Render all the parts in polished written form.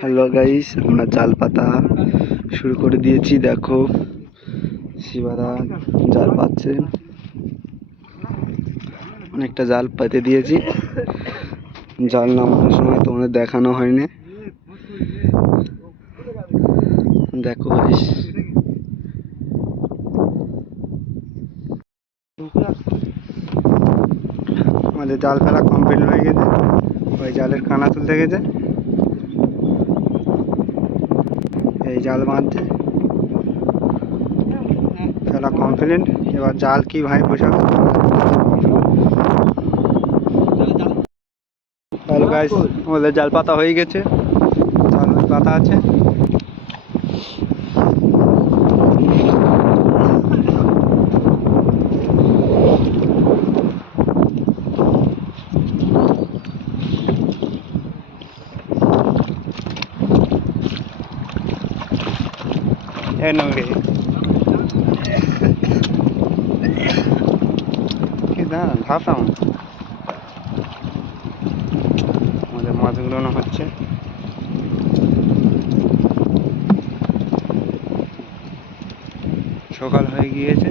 Hello guys, আমরা জাল পাতা শুরু করে দিয়েছি। দেখো শিবাদা জাল পাচ্ছে, অনেকটা জাল পাতে দিয়েছি। জাল নামানোর সময় তোমাদের দেখানো হয়নি, দেখো গাইস। আমাদের জাল ফেলা কমপ্লিট হয়ে গেছে, ওই জালের কানা তুলতে গেছে, এই জাল বাঁধছে, ফেলা কমপ্লিট। এবার জাল কি ভাই বসাবো। হ্যালো গাইস, আমাদের জাল পাতা হয়ে গেছে, জাল পাতা আছে। ভাবতাম আমাদের মাছ উড়ানো হচ্ছে। সকাল হয়ে গিয়েছে,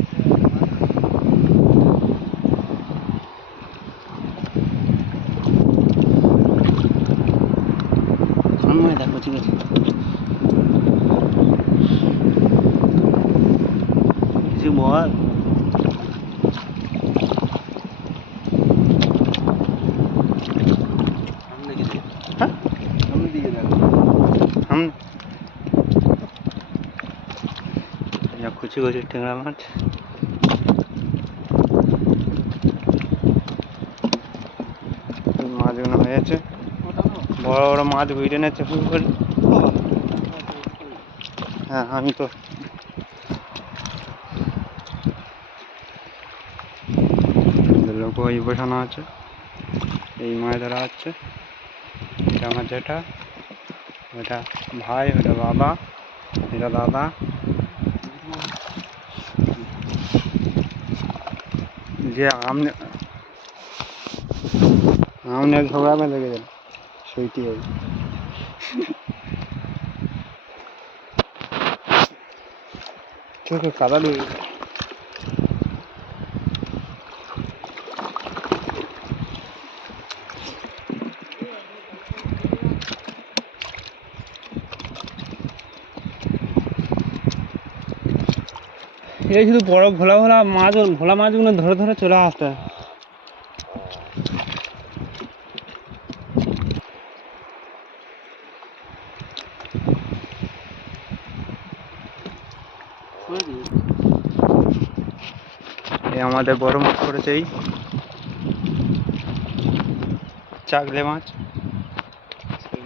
দেখো ঠিক আছে, কিছু বল। কুচি কুচি ট্যাংরা মাছ, মাছগুলো হয়েছে। বড় বড় মাছ ভিড়ে নিচ্ছে ফুল করে। হ্যাঁ, আমি তো লোক ওই বসানো আছে, এই মাছ ধরা হচ্ছে। এটা আমার যেটা, ওটা ভাই, ওটা বাবা, এটা দাদা। যে আমনে ঝগড়া में লেগে গেল সেইটি। চোখে কাদা লেগে গেছে। এই শুধু বড় ভোলা ভোলা মাছ, ভোলা মাছগুলো ধরে ধরে চলে আসতে। এই আমাদের বড় মাছ পড়েছে, এই চাগলে মাছ।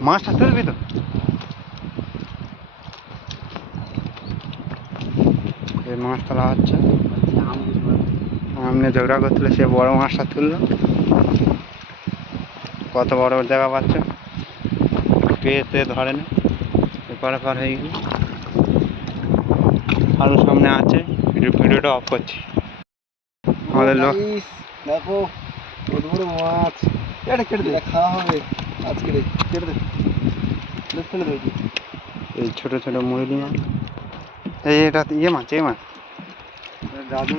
মাছটা তুলবি তো? এই মাছ তোলা হচ্ছে। সামনে ঝগড়া করছিল, সে বড় মাছটা তুললো। কত বড় জায়গা পাচ্ছ, পেতে ধরে না, এপার পার হয়ে গেল। আরো সামনে আছে, ভিডিওটা অফ করছি। আমাদের লোক দেখো, কত বড় মাছ। এটা কেটে দে, খাওয়া হবে আজকে। কেটে দে, ফেলে দেবে। এই ছোট ছোট মুরগি মাছ, এই এটা ইয়ে মাছ, এই মাছ দাদু।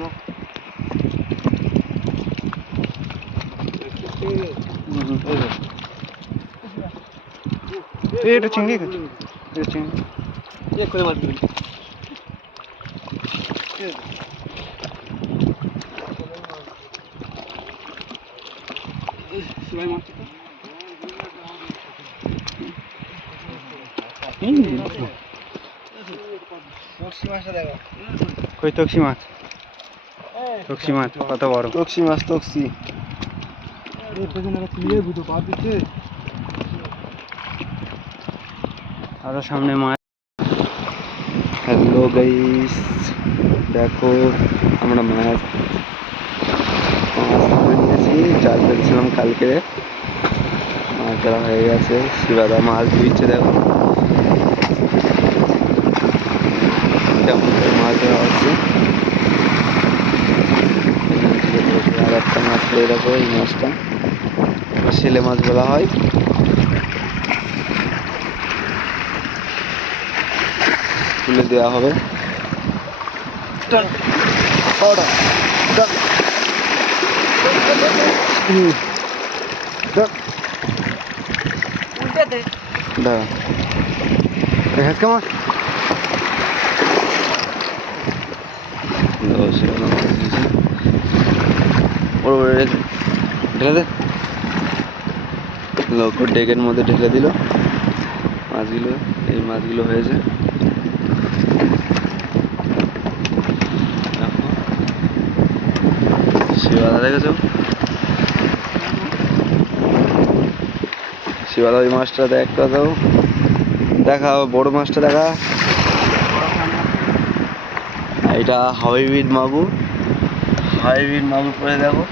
এটা চিংড়ি, এটা চিংড়ি করে মাছ দিবি। কই তকসি মাছ, তকসি মাছ কত বড়। তকসি মাছ, তকসি। আরো সামনে মাছ। হ্যালো গাইস, দেখো আমরা মাছ ধরে নিয়েছি। জাল ফেলছিলাম কালকে, মাছ ধরা হয়ে গেছে। শিবাদা মাছ ধুইছে, দেখো কেমন করে মাছ ধরা হচ্ছে। আর একটা মাছ ধরে, দেখো এই মাছটা সেলে মাছ বলা হয়। তুলে দেওয়া হবে। কেমন ঢেলে দে, লক্ষ্য ডেকের মধ্যে ঢেলে দিল মাছগুলো। এই মাছগুলো হয়েছে। শিবাদা দেখেছো? শিবাদা ওই মাছটা দেখা দাও, দেখা বড় মাছটা দেখা। এটা হাইব্রিড মাগুর, হাইব্রিড মাগুর করে দেখো।